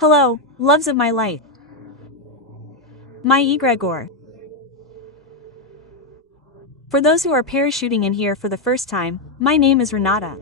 Hello, loves of my life. My egregore. For those who are parachuting in here for the first time, my name is Renata.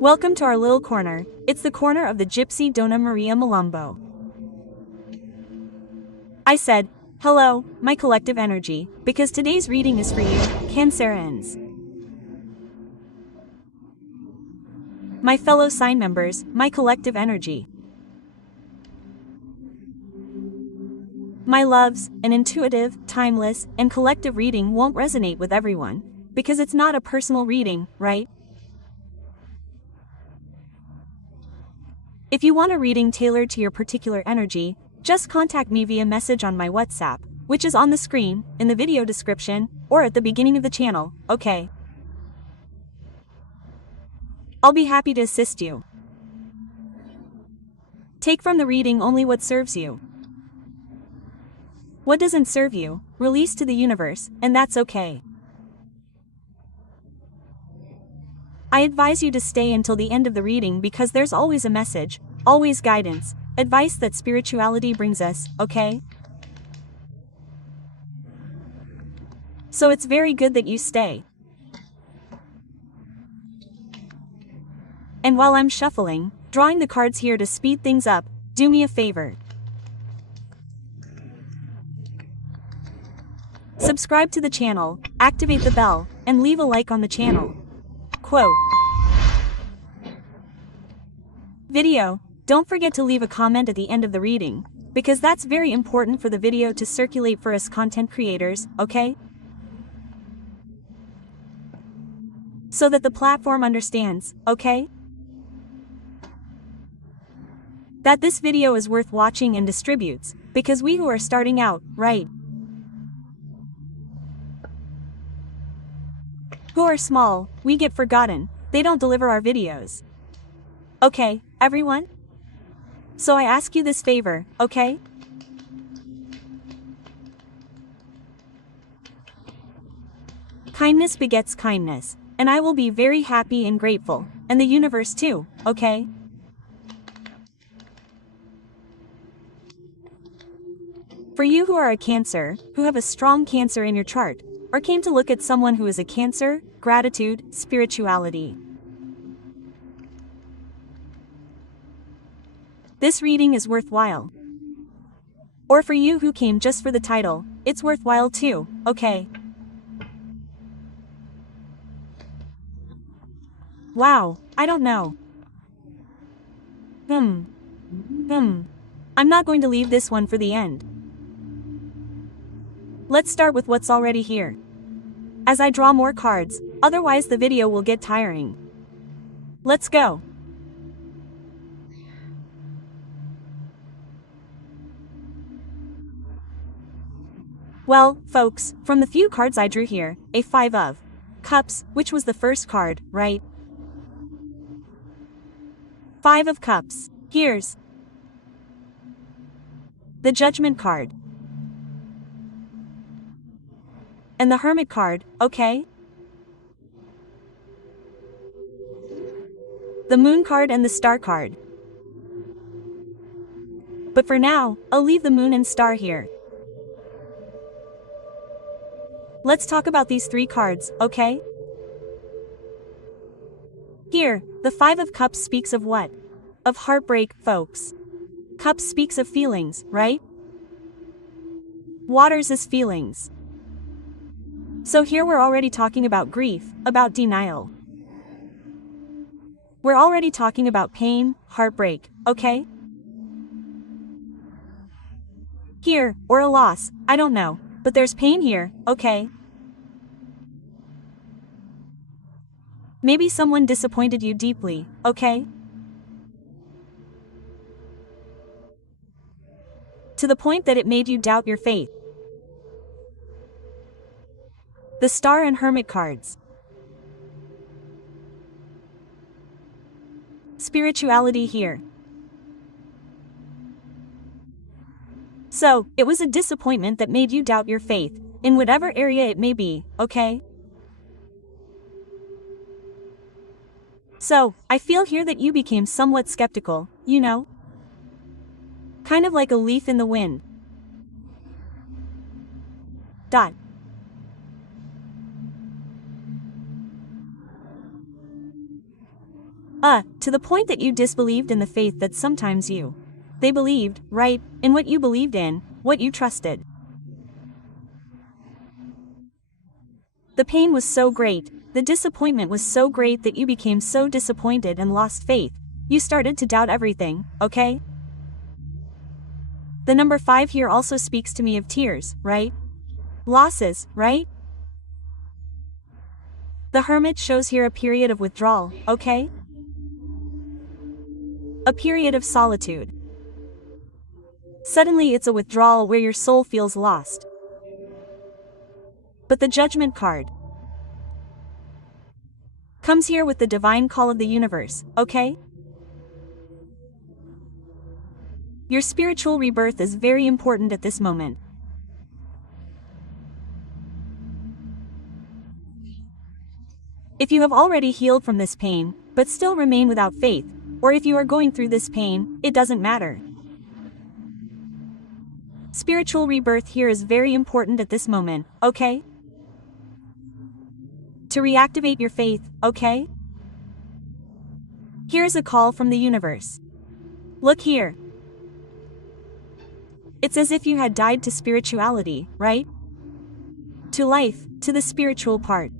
Welcome to our little corner. It's the corner of the Gypsy Donna Maria Malumbo. I said, hello, my collective energy, because today's reading is for you, Cancerians. My fellow sign members, my collective energy. My loves, an intuitive, timeless, and collective reading won't resonate with everyone, because it's not a personal reading, right? If you want a reading tailored to your particular energy, just contact me via message on my WhatsApp, which is on the screen, in the video description, or at the beginning of the channel, okay? I'll be happy to assist you. Take from the reading only what serves you. What doesn't serve you, release to the universe, and that's okay. I advise you to stay until the end of the reading because there's always a message, always guidance, advice that spirituality brings us, okay? So it's very good that you stay. And while I'm shuffling, drawing the cards here to speed things up, do me a favor. Subscribe to the channel, activate the bell, and leave a like on the channel. Quote. Video, don't forget to leave a comment at the end of the reading, because that's very important for the video to circulate for us content creators, okay? So that the platform understands, okay? That this video is worth watching and distributes, because we who are starting out, right? Who are small, we get forgotten, they don't deliver our videos. Okay, everyone? So I ask you this favor, okay? Kindness begets kindness, and I will be very happy and grateful, and the universe too, okay? For you who are a Cancer, who have a strong Cancer in your chart, or came to look at someone who is a Cancer, gratitude, spirituality. This reading is worthwhile. Or for you who came just for the title, it's worthwhile too, okay? Wow, I don't know. I'm not going to leave this one for the end. Let's start with what's already here. As I draw more cards, otherwise the video will get tiring. Let's go. Well, folks, from the few cards I drew here, a Five of Cups, which was the first card, right? Five of Cups. Here's the Judgment card. And the Hermit card, okay? The Moon card and the Star card. But for now, I'll leave the Moon and Star here. Let's talk about these three cards, okay? Here, the Five of Cups speaks of what? Of heartbreak, folks. Cups speaks of feelings, right? Waters is feelings. So here we're already talking about grief, about denial. We're already talking about pain, heartbreak, okay? Here, or a loss, I don't know, but there's pain here, okay? Maybe someone disappointed you deeply, okay? To the point that it made you doubt your faith. The Star and Hermit cards. Spirituality here. So, it was a disappointment that made you doubt your faith, in whatever area it may be, okay? So, I feel here that you became somewhat skeptical, you know? Kind of like a leaf in the wind. Dot. To the point that you disbelieved in the faith that sometimes they believed, right, in what you believed in, what you trusted. The pain was so great, the disappointment was so great that you became so disappointed and lost faith. You started to doubt everything, okay? The number 5 here also speaks to me of tears, right? Losses, right? The Hermit shows here a period of withdrawal, okay? A period of solitude. Suddenly it's a withdrawal where your soul feels lost. But the Judgment card comes here with the divine call of the universe, okay? Your spiritual rebirth is very important at this moment. If you have already healed from this pain, but still remain without faith, or if you are going through this pain, it doesn't matter. Spiritual rebirth here is very important at this moment, okay? To reactivate your faith, okay? Here's a call from the universe. Look here. It's as if you had died to spirituality, right? To life, to the spiritual part.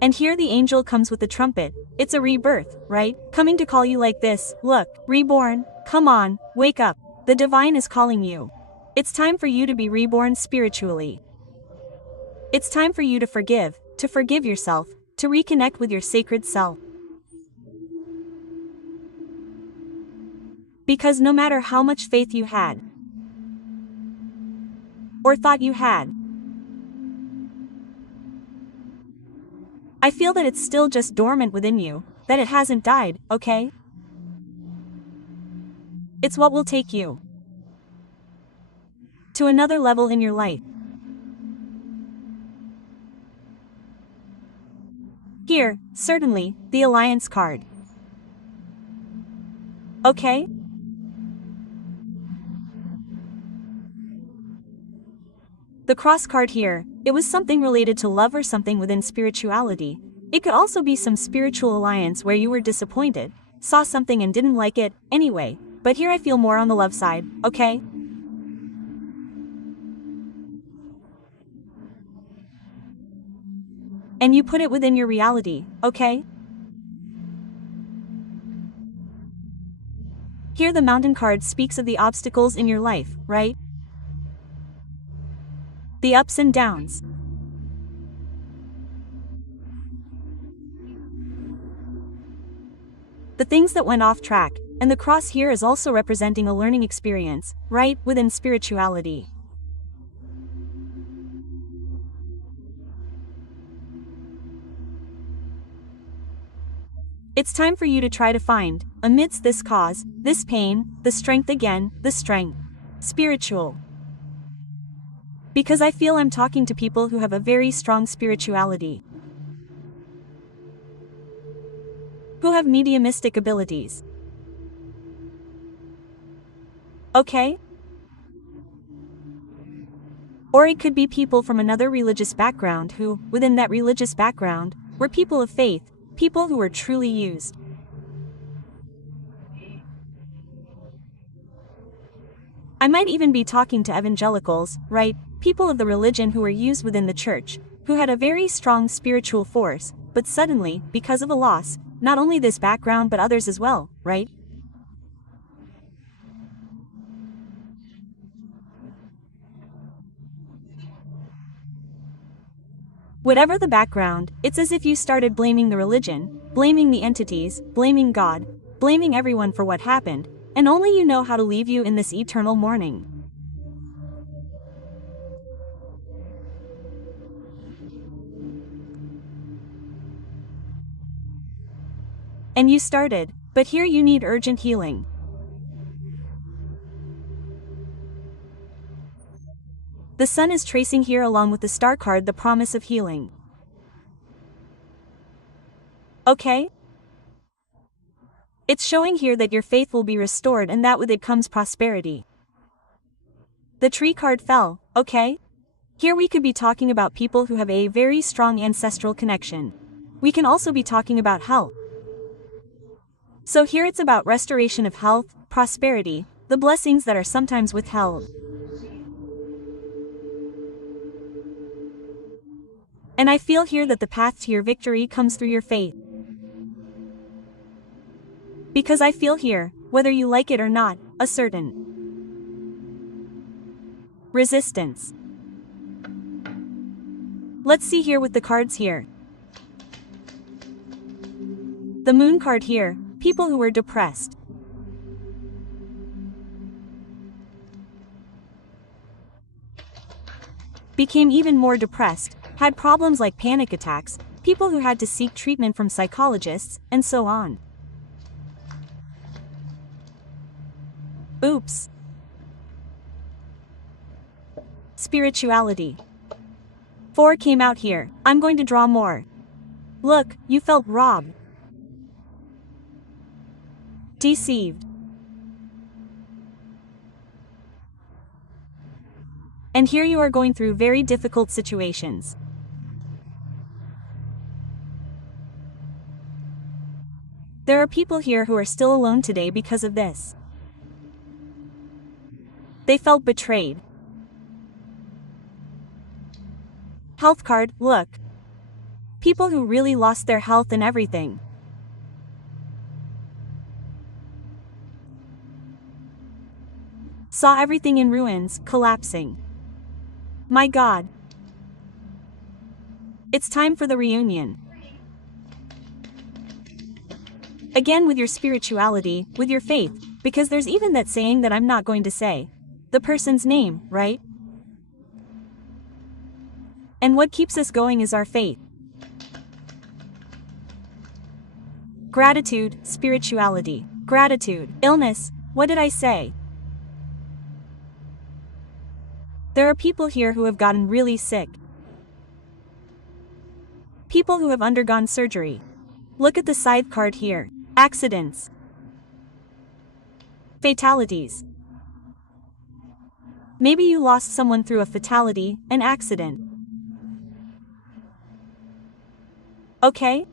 And here the angel comes with the trumpet. It's a rebirth, right? Coming to call you like this. Look, reborn, come on, wake up. The divine is calling you. It's time for you to be reborn spiritually. It's time for you to forgive yourself, to reconnect with your sacred self. Because no matter how much faith you had, or thought you had, I feel that it's still just dormant within you, that it hasn't died, okay? It's what will take you to another level in your life. Here, certainly, the Alliance card. Okay? The Cross card here, it was something related to love or something within spirituality. It could also be some spiritual alliance where you were disappointed, saw something and didn't like it, anyway, but here I feel more on the love side, okay? And you put it within your reality, okay? Here the Mountain card speaks of the obstacles in your life, right? The ups and downs. The things that went off track, and the cross here is also representing a learning experience, right, within spirituality. It's time for you to try to find, amidst this cause, this pain, the strength again, the strength. Spiritual. Because I feel I'm talking to people who have a very strong spirituality. Who have mediumistic abilities. Okay? Or it could be people from another religious background who, within that religious background, were people of faith, people who were truly used. I might even be talking to evangelicals, right? People of the religion who were used within the church, who had a very strong spiritual force, but suddenly, because of a loss, not only this background but others as well, right? Whatever the background, it's as if you started blaming the religion, blaming the entities, blaming God, blaming everyone for what happened, and only you know how to leave you in this eternal mourning. And you started, but here you need urgent healing. The sun is tracing here along with the star card the promise of healing. Okay? It's showing here that your faith will be restored and that with it comes prosperity. The tree card fell, okay? Here we could be talking about people who have a very strong ancestral connection. We can also be talking about health. So here it's about restoration of health, prosperity, the blessings that are sometimes withheld. And I feel here that the path to your victory comes through your faith. Because I feel here, whether you like it or not, a certain resistance. Let's see here with the cards here. The moon card here, people who were depressed. Became even more depressed, had problems like panic attacks, people who had to seek treatment from psychologists, and so on. Oops. Spirituality. 4 came out here. I'm going to draw more. Look, you felt robbed. Deceived. And here you are going through very difficult situations. There are people here who are still alone today because of this. They felt betrayed. Health card, look. People who really lost their health and everything. Saw everything in ruins, collapsing. My God. It's time for the reunion. Again with your spirituality, with your faith, because there's even that saying that I'm not going to say the person's name, right? And what keeps us going is our faith. Gratitude, spirituality, gratitude, illness, what did I say? There are people here who have gotten really sick. People who have undergone surgery. Look at the scythe card here. Accidents. Fatalities. Maybe you lost someone through a fatality, an accident. Okay?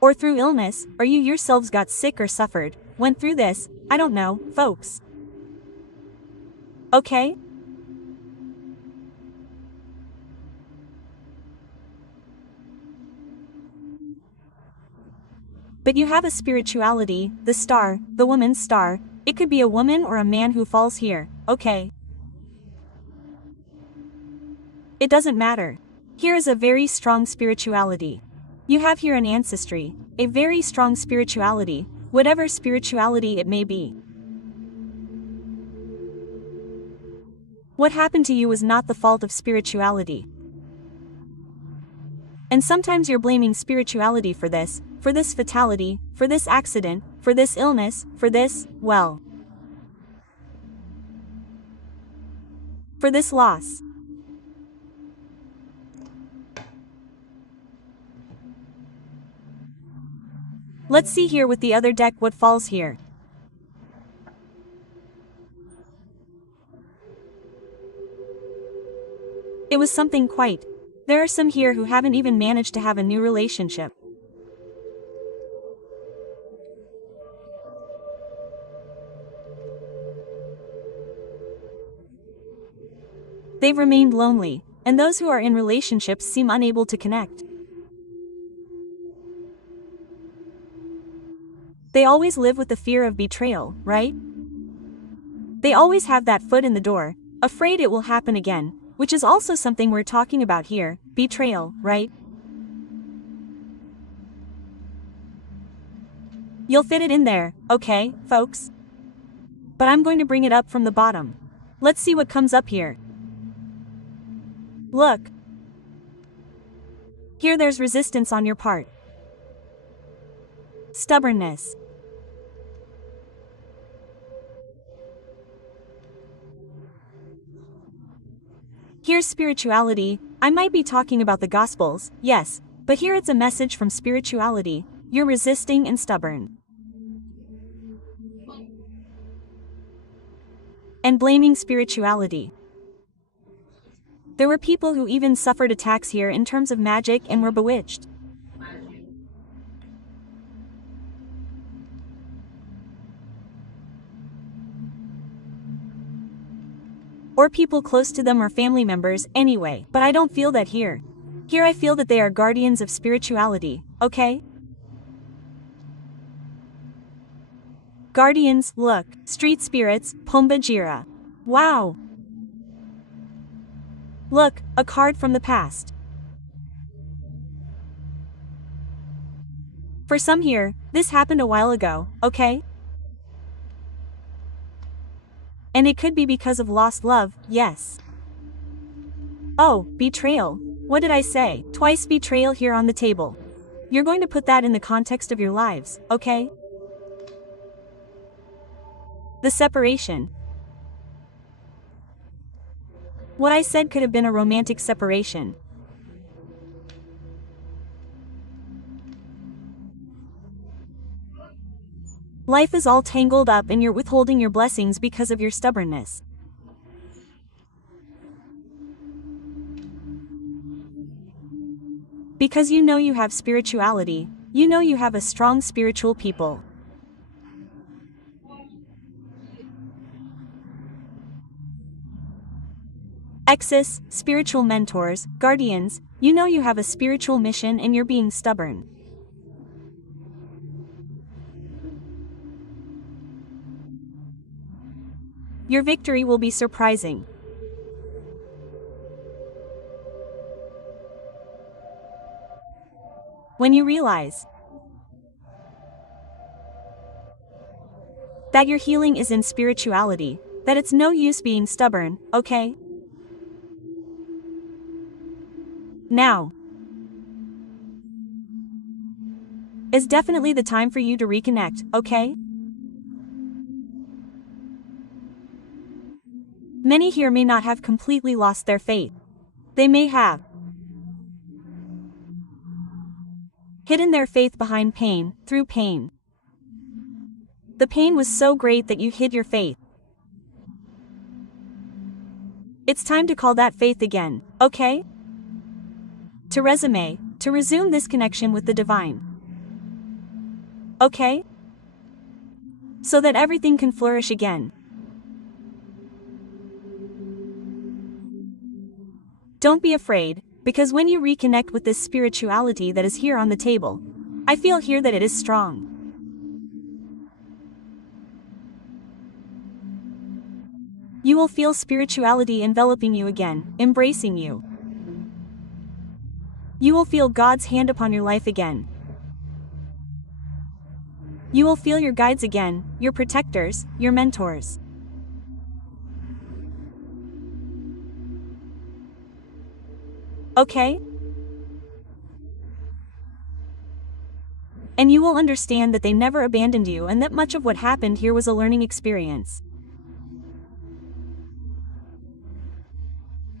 Or through illness, or you yourselves got sick or suffered, went through this, I don't know, folks. Okay? But you have a spirituality, the star, the woman's star, it could be a woman or a man who falls here, okay? It doesn't matter. Here is a very strong spirituality. You have here an ancestry, a very strong spirituality, whatever spirituality it may be. What happened to you was not the fault of spirituality. And sometimes you're blaming spirituality for this fatality, for this accident, for this illness, for this, well, for this loss. Let's see here with the other deck what falls here. It was something quite. There are some here who haven't even managed to have a new relationship. They've remained lonely, and those who are in relationships seem unable to connect. They always live with the fear of betrayal, right? They always have that foot in the door, afraid it will happen again, which is also something we're talking about here, betrayal, right? You'll fit it in there, okay, folks? But I'm going to bring it up from the bottom. Let's see what comes up here. Look. Here there's resistance on your part. Stubbornness. Here's spirituality. I might be talking about the Gospels, yes, but here it's a message from spirituality. You're resisting and stubborn. and blaming spirituality. There were people who even suffered attacks here in terms of magic and were bewitched. Or people close to them or family members anyway, but I don't feel that here. Here I feel that they are guardians of spirituality, okay? Guardians, look, street spirits, Pombajira. Wow! Look, a card from the past. For some here, this happened a while ago, okay? And it could be because of lost love, yes. Oh, betrayal. What did I say? Twice betrayal here on the table. You're going to put that in the context of your lives, okay? The separation. What I said could have been a romantic separation. Life is all tangled up and you're withholding your blessings because of your stubbornness. Because you know you have spirituality, you know you have a strong spiritual people. Exes, spiritual mentors, guardians, you know you have a spiritual mission and you're being stubborn. Your victory will be surprising. When you realize that your healing is in spirituality, that it's no use being stubborn, okay? Now is definitely the time for you to reconnect, okay? Many here may not have completely lost their faith. They may have hidden their faith behind pain, through pain. The pain was so great that you hid your faith. It's time to call that faith again, okay? To resume this connection with the divine. Okay? So that everything can flourish again. Don't be afraid, because when you reconnect with this spirituality that is here on the table, I feel here that it is strong. You will feel spirituality enveloping you again, embracing you. You will feel God's hand upon your life again. You will feel your guides again, your protectors, your mentors. Okay? And you will understand that they never abandoned you and that much of what happened here was a learning experience.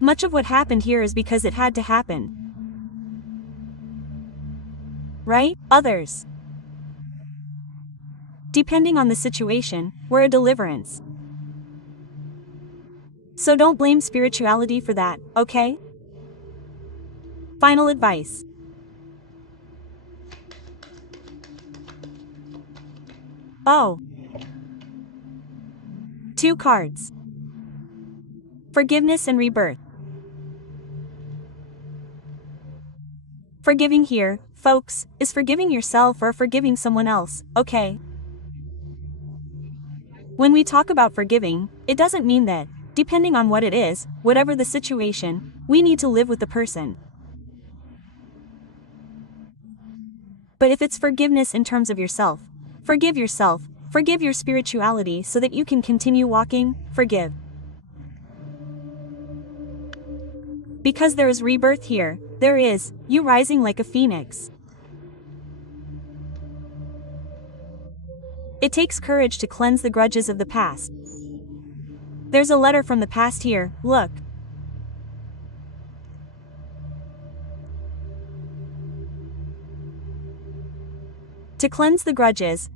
Much of what happened here is because it had to happen. Right? Others, depending on the situation, were a deliverance. So don't blame spirituality for that, okay? Final advice. Oh. 2 cards. Forgiveness and rebirth. Forgiving here, folks, is forgiving yourself or forgiving someone else, okay? When we talk about forgiving, it doesn't mean that, depending on what it is, whatever the situation, we need to live with the person. But if it's forgiveness in terms of yourself, forgive your spirituality so that you can continue walking, forgive. Because there is rebirth here, there is, you rising like a phoenix. It takes courage to cleanse the grudges of the past. There's a letter from the past here, look. To cleanse the grudges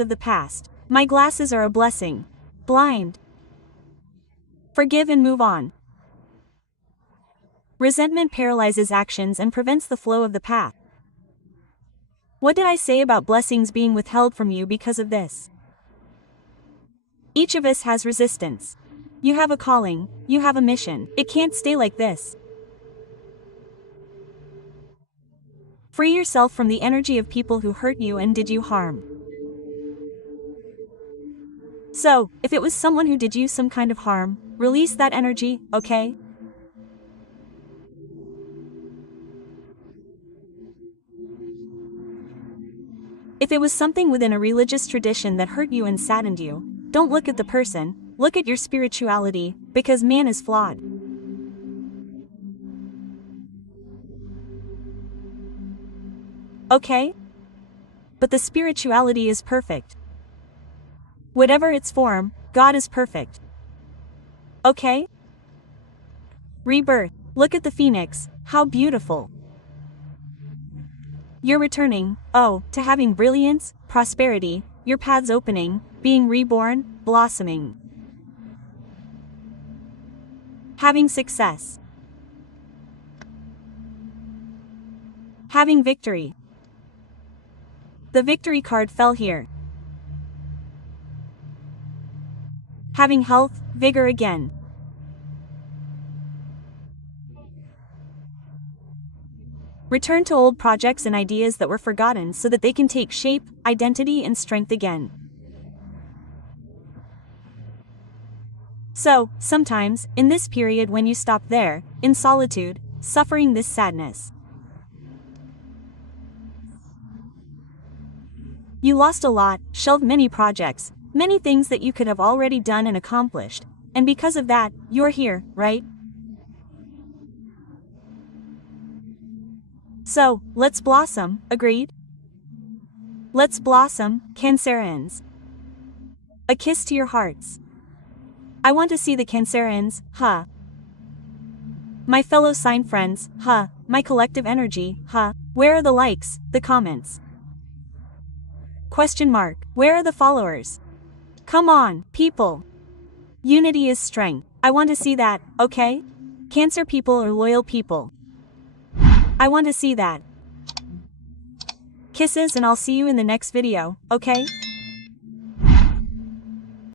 of the past. My glasses are a blessing. Blind. Forgive and move on. Resentment paralyzes actions and prevents the flow of the path. What did I say about blessings being withheld from you because of this? Each of us has resistance. You have a calling, you have a mission. It can't stay like this. Free yourself from the energy of people who hurt you and did you harm. So, if it was someone who did you some kind of harm, release that energy, okay? If it was something within a religious tradition that hurt you and saddened you, don't look at the person, look at your spirituality, because man is flawed. Okay? But the spirituality is perfect. Whatever its form, God is perfect. Okay? Rebirth. Look at the phoenix, how beautiful. You're returning, to having brilliance, prosperity, your paths opening, being reborn, blossoming. Having success. Having victory. The victory card fell here. Having health, vigor again. Return to old projects and ideas that were forgotten so that they can take shape, identity and strength again. So, sometimes, in this period when you stop there, in solitude, suffering this sadness. You lost a lot, shelved many projects, many things that you could have already done and accomplished, and because of that, you're here, right? So, let's blossom, agreed? Let's blossom, Cancerians. A kiss to your hearts. I want to see the Cancerians, huh? My fellow sign friends, huh? My collective energy, huh? Where are the likes, the comments? Question mark. Where are the followers? Come on, people. Unity is strength. I want to see that, okay? Cancer people are loyal people. I want to see that. Kisses and I'll see you in the next video, okay?